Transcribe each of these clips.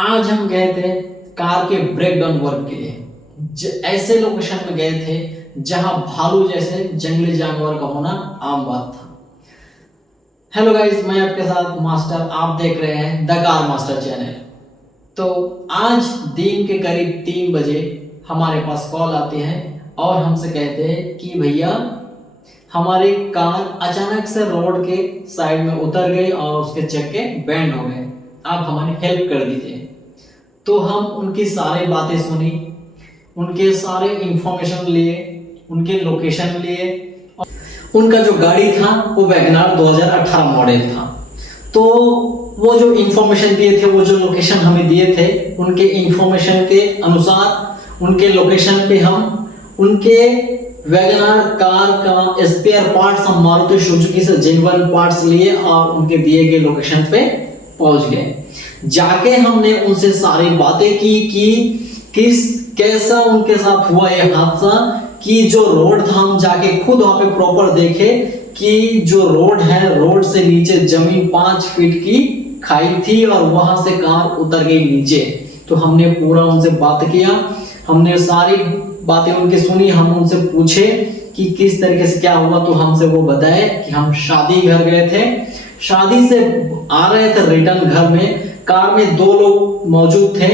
आज हम गए थे कार के ब्रेक डाउन वर्क के लिए। ऐसे लोकेशन में गए थे जहां भालू जैसे जंगली जानवर का होना आम बात था। हेलो गाइस, मैं आपके साथ मास्टर, आप देख रहे हैं द कार मास्टर चैनल। तो आज दिन के करीब 3 बजे हमारे पास कॉल आती है और हमसे कहते हैं कि भैया हमारी कार अचानक से रोड के साइड में उतर गई और उसके चक्के बैंड हो गए, आप हमारी हेल्प कर दीजिए। तो हम उनकी सारी बातें सुनी, उनके सारे इंफॉर्मेशन लिए, उनके लोकेशन लिए। उनका जो गाड़ी था वो वैगनार 2018 मॉडल था। तो वो जो इंफॉर्मेशन दिए थे, वो जो लोकेशन हमें दिए थे, उनके इंफॉर्मेशन के अनुसार उनके लोकेशन पे हम उनके वैगनार कार का स्पेयर पार्ट्स हम मारुति सुजुकी से जेन्युइन पार्ट्स लिए और उनके दिए गए लोकेशन पे पहुंच गए। जाके हमने उनसे सारी बातें की कि कैसा उनके साथ हुआ ये हादसा, कि जो रोड था हम जाके खुद वहां पे प्रॉपर देखे कि जो रोड है, रोड से नीचे जमीन 5 फीट की खाई थी और वहां से कार उतर गई नीचे। तो हमने पूरा उनसे बात किया, हमने सारी बातें उनकी सुनी, हम उनसे पूछे कि किस तरीके से क्या हुआ। तो हमसे वो बताए कि हम शादी घर गए थे, शादी से आ रहे थे रिटर्न घर में, कार में 2 लोग मौजूद थे।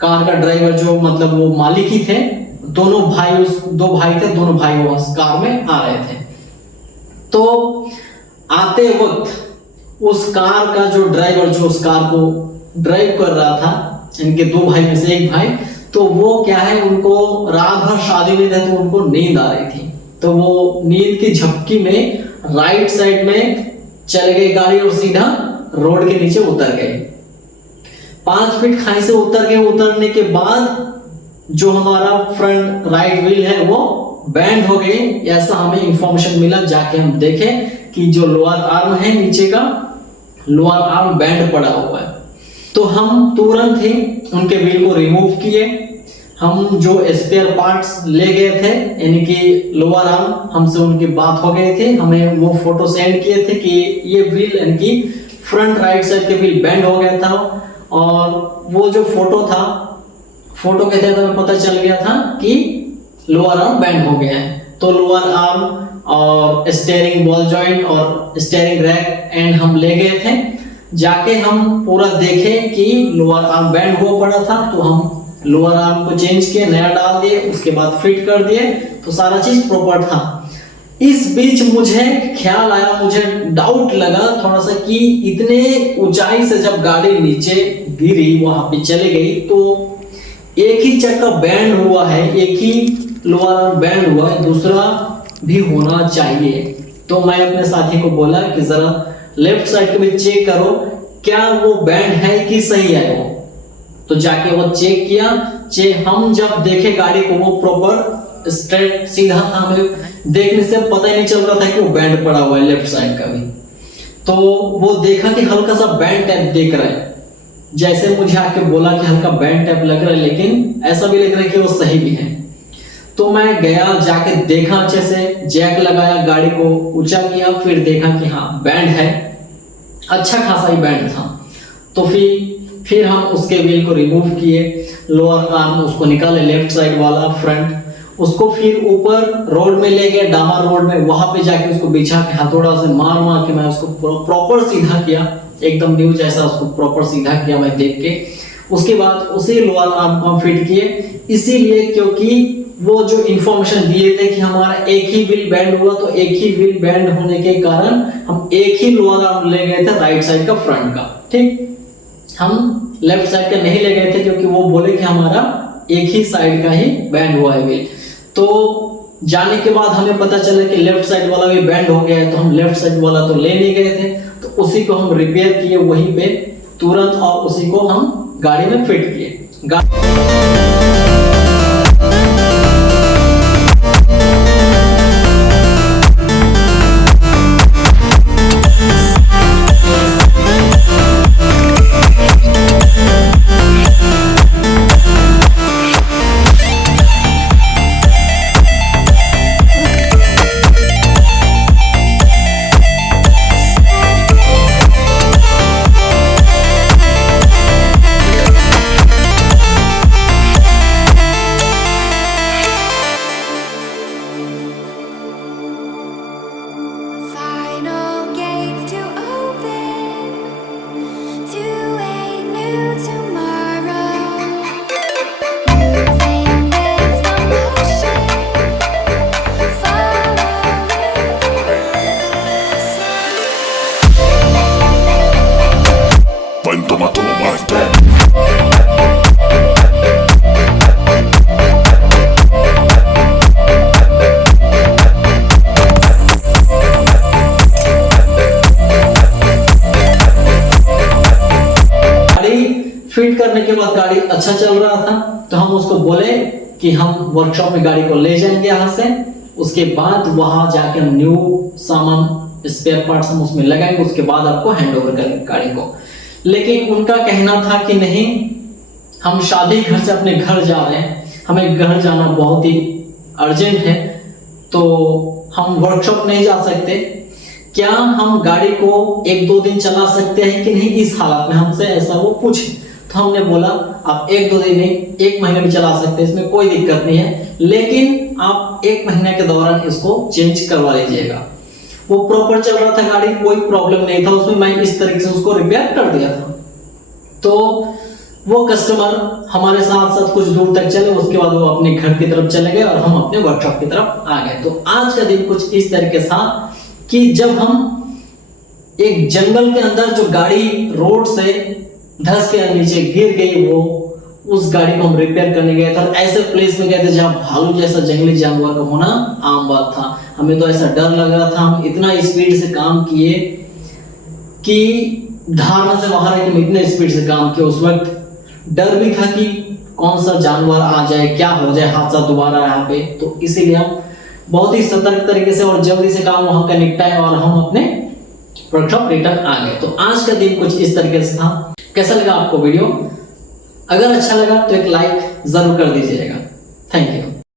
कार का ड्राइवर जो मतलब वो मालिक ही थे, दोनों भाई, 2 भाई थे, दोनों भाई वो कार में आ रहे थे। तो आते वक्त उस कार का जो ड्राइवर, जो उस कार को ड्राइव कर रहा था, इनके 2 भाई में से एक भाई, तो वो क्या है, उनको रात भर शादी में थे तो उनको नींद आ रही थी। तो वो नींद की झपकी में राइट साइड में चल गई गाड़ी और सीधा रोड के नीचे उतर गए। 5 फीट खाई से उतर गए। उतरने के बाद जो हमारा फ्रंट राइट व्हील है वो बैंड हो गई, ऐसा हमें इंफॉर्मेशन मिला। जाके हम देखें कि जो लोअर आर्म है, नीचे का लोअर आर्म बैंड पड़ा हुआ है। तो हम तुरंत ही उनके व्हील को रिमूव किए। हम जो स्पेयर पार्ट्स ले गए थे, यानी कि लोअर आर्म, हमसे उनकी बात हो गई थी, हमें वो फोटो सेंड किए थे कि ये व्हील, यानी कि फ्रंट राइट साइड के व्हील बैंड हो गया था। और वो जो फोटो था, फोटो के तहत हमें पता चल गया था कि लोअर आर्म बैंड हो गया है। तो लोअर आर्म और स्टीयरिंग बॉल जॉइंट और स्टीयरिंग रैक एंड हम ले गए थे। जाके हम पूरा देखे कि लोअर आर्म बैंड हो पड़ा था, तो हम लोअर आर्म को चेंज किए, नया डाल दिए, उसके बाद फिट कर दिए। तो सारा चीज प्रॉपर था। इस बीच मुझे ख्याल आया, मुझे डाउट लगा थोड़ा सा कि इतने ऊंचाई से जब गाड़ी नीचे गिरी, वहां पे चले गई, तो एक ही चक्का बैंड हुआ है, एक ही लोअर आर्म बैंड हुआ है, दूसरा भी होना चाहिए। तो मैं अपने साथी को बोला कि जरा लेफ्ट साइड के भी चेक करो, क्या वो बैंड है कि सही है वो। तो जाके वो चेक किया। हम जब देखे गाड़ी को, वो प्रॉपर स्ट्रेट सीधा था, हमें देखने से पता ही नहीं चल रहा था कि वो बैंड पड़ा हुआ है लेफ्ट साइड का भी। तो वो देखा कि हल्का सा बैंड टाइप दिख रहा है, जैसे मुझे आके बोला कि हल्का बैंड टाइप लग रहा है, लेकिन ऐसा भी लग रहा है कि वो सही भी है। तो मैं गया, जाके देखा, अच्छे से जैक लगाया, गाड़ी को ऊंचा किया, फिर देखा कि हाँ बैंड है, अच्छा खासा ही बैंड था। तो फिर हम उसके व्हील को रिमूव किए, लोअर आर्म उसको निकाले, लेफ्ट साइड वाला फ्रंट, उसको फिर ऊपर रोड में ले गए, डामर रोड में, वहां पे जाके उसको बिछा के हथौड़ा से मार के मैं उसको प्रॉपर सीधा किया, एकदम न्यू जैसा उसको प्रॉपर सीधा किया मैं देख के। उसके बाद उसी लोअर आर्म को हम फिट किए, इसीलिए क्योंकि वो जो इंफॉर्मेशन दिए थे कि हमारा एक ही व्हील बैंड हुआ, तो एक ही व्हील बैंड होने के कारण हम एक ही लोअर आर्म ले गए थे, राइट साइड का फ्रंट का। ठीक, हम लेफ्ट साइड का नहीं ले गए थे क्योंकि वो बोले कि हमारा एक ही साइड का ही बैंड हुआ है व्हील। तो जाने के बाद हमें पता चला कि लेफ्ट साइड वाला भी बैंड हो गया है, तो हम लेफ्ट साइड वाला तो ले नहीं गए थे, तो उसी को हम रिपेयर किए वहीं पे तुरंत, और उसी को हम गाड़ी में फिट किए। Toma, toma mais. फिट करने के बाद गाड़ी अच्छा चल रहा था, तो हम उसको बोले कि हम वर्कशॉप में गाड़ी को ले जाएंगे यहाँ से, उसके बाद वहां जाके हम न्यू सामान स्पेयर पार्ट्स हम उसमें लगाएंगे, उसके बाद आपको हैंड ओवर करेंगे गाड़ी को। लेकिन उनका कहना था कि नहीं, हम शादी घर से अपने घर जा रहे हैं, हमें घर जाना बहुत ही अर्जेंट है, तो हम वर्कशॉप नहीं जा सकते, क्या हम गाड़ी को 1-2 दिन चला सकते हैं कि नहीं इस हालत में, हमसे ऐसा वो पूछे। तो हमने बोला आप 1-2 दिन नहीं, 1 महीने भी चला सकते हैं, इसमें कोई दिक्कत नहीं है, लेकिन आप 1 महीने के दौरान इसको चेंज करवा लीजिएगा। वो प्रॉपर चल रहा था गाड़ी, कोई प्रॉब्लम नहीं था उसमें, मैं इस तरीके से उसको रिपेयर कर दिया था। तो वो कस्टमर हमारे साथ साथ कुछ दूर तक चले, उसके बाद वो अपने घर की तरफ चले गए और हम अपने वर्कशॉप की तरफ आ गए। तो आज का दिन कुछ इस तरीके से कि जब हम एक जंगल के अंदर जो गाड़ी रोड से धस के नीचे गिर गई, वो उस गाड़ी को हम रिपेयर करने गए थे और ऐसे प्लेस में गए थे जहां भालू जैसा जंगली जानवर का होना आम बात था। हमें तो ऐसा डर लग रहा था, हम इतना स्पीड से काम किए कि धारणा से बाहर है कि हम इतने स्पीड से काम किए। उस वक्त डर भी था कि कौन सा जानवर आ जाए, क्या हो जाए, हादसा दोबारा यहाँ पे, तो इसीलिए हम बहुत ही सतर्क तरीके से और जल्दी से काम वहां का निपटाए और हम अपने वर्कशॉप रिटर्न आ गए। तो आज का दिन कुछ इस तरीके से था। कैसा लगा आपको वीडियो? अगर अच्छा लगा तो एक लाइक जरूर कर दीजिएगा। Thank you.